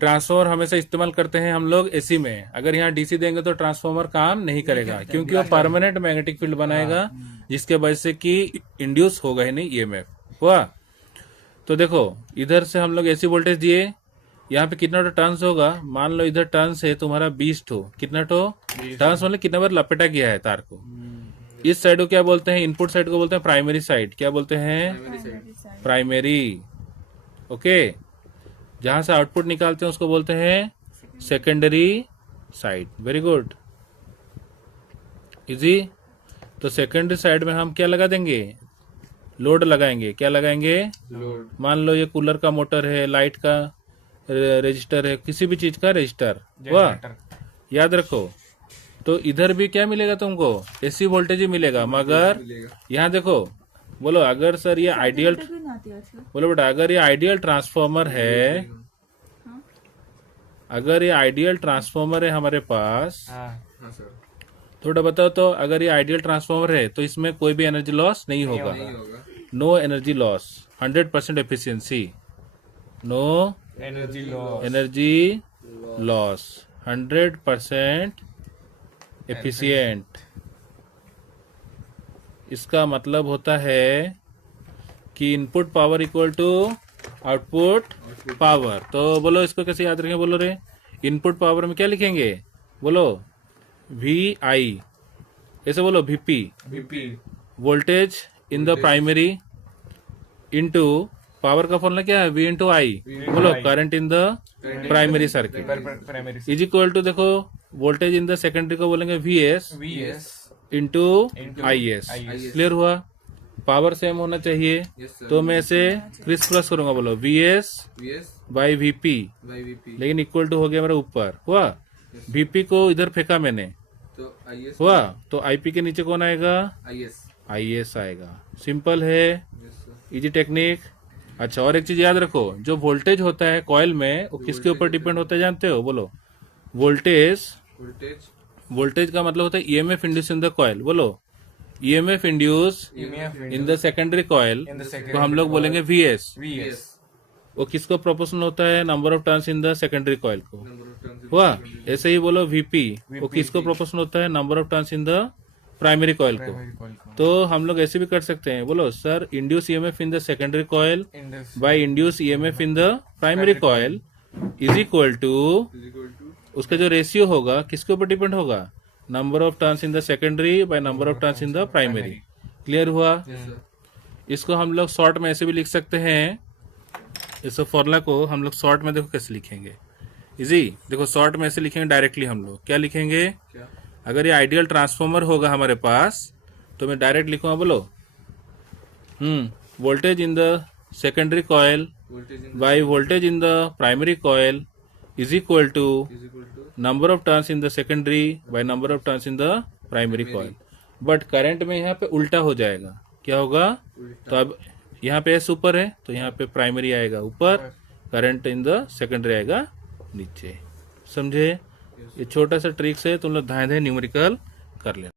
Transformer हमेशा इस्तेमाल करते हैं हम लोग एसी में। अगर यहाँ डीसी देंगे तो ट्रांसफॉर्मर काम नहीं करेगा, क्योंकि वो परमानेंट मैग्नेटिक फील्ड बनाएगा, जिसके वजह से कि इंड्यूस होगा ही नहीं ईएमएफ हुआ। तो देखो इधर से हम लोग एसी वोल्टेज दिए, यहाँ पे कितना टर्न्स होगा, मान लो इधर टर्न्स है तुम्हारा 20 ठो, कितना ठो टर्न्स मतलब कितना बार लपेटा गया है तार को। इस साइड को क्या बोलते हैं, इनपुट साइड को बोलते हैं प्राइमरी साइड। क्या बोलते हैं, प्राइमरी। ओके, जहां से आउटपुट निकालते हैं उसको बोलते हैं secondary side. Very good, easy. तो सेकेंडरी साइड में हम क्या लगा देंगे, लोड लगाएंगे। क्या लगाएंगे, लोड। मान लो ये कूलर का मोटर है, लाइट का रजिस्टर है, किसी भी चीज का रजिस्टर हुआ, याद रखो। तो इधर भी क्या मिलेगा तुमको, एसी वोल्टेज ही मिलेगा। मगर यहाँ देखो, बोलो अगर सर ये आइडियल, बोलो बेटा अगर ये आइडियल ट्रांसफॉर्मर है, अगर ये आइडियल ट्रांसफॉर्मर है हमारे पास, थोड़ा बताओ तो, अगर ये आइडियल ट्रांसफॉर्मर है तो इसमें कोई भी एनर्जी लॉस नहीं होगा। No energy loss, 100% efficiency, no energy loss, 100% efficient. इसका मतलब होता है कि input power equal to output power. तो बोलो इसको कैसे याद रखेंगे, बोलो रे, इनपुट पावर में क्या लिखेंगे, बोलो वी आई, ऐसे बोलो V P, voltage in the primary into power का फॉर्मूला क्या है, वी इंटू आई, बोलो current in the primary circuit is equal to, देखो वोल्टेज इन द सेकेंडरी को बोलेंगे V S into I S. Clear हुआ, पावर सेम होना चाहिए। तो मैं इसे क्रिस क्रॉस करूंगा, बोलो वी एस बाई वीपी, लेकिन इक्वल टू हो गया मेरा ऊपर हुआ, वीपी को इधर फेंका मैंने, तो हुआ, तो आईपी के नीचे कौन आएगा, आईएस आएगा। सिंपल है, इजी टेक्निक। अच्छा, और एक चीज याद रखो, जो वोल्टेज होता है कॉइल में वो किसके ऊपर डिपेंड होता है जानते हो, बोलो वोल्टेज। वोल्टेज का मतलब होता है EMF induce in the coil, बोलो EMF induce in the secondary coil को हम लोग बोलेंगे वीएस। वो किसको प्रोपोर्शनल होता है, number of turns in the secondary coil को हुआ। ऐसे ही बोलो वीपी, वो किसको प्रोपोर्शनल होता है, number of turns in the primary coil को। तो हम लोग ऐसे भी कर सकते हैं, बोलो sir induce EMF in the secondary coil by induce EMF in the primary coil is equal to, उसका जो रेशियो होगा किसके ऊपर डिपेंड होगा, number of turns in the secondary by number of turns in the primary. Clear हुआ। इसको हम लोग शॉर्ट में ऐसे भी लिख सकते हैं, इस फॉर्मूला को हम लोग शॉर्ट में देखो कैसे लिखेंगे, इजी। देखो शॉर्ट में ऐसे लिखेंगे डायरेक्टली, हम लोग क्या लिखेंगे, अगर ये आइडियल ट्रांसफॉर्मर होगा हमारे पास तो मैं डायरेक्ट लिखूंगा, बोलो voltage in the secondary coil by voltage in the primary coil is equal to number of turns in the secondary by number of turns in the primary coil. But current में यहाँ पे उल्टा हो जाएगा, क्या होगा, तो अब यहाँ पे एस ऊपर है तो यहाँ पे प्राइमरी आएगा ऊपर, करंट इन द सेकेंडरी आएगा नीचे। समझे, ये छोटा सा ट्रिक्स है, तुम लोग धाए न्यूमेरिकल कर लेना।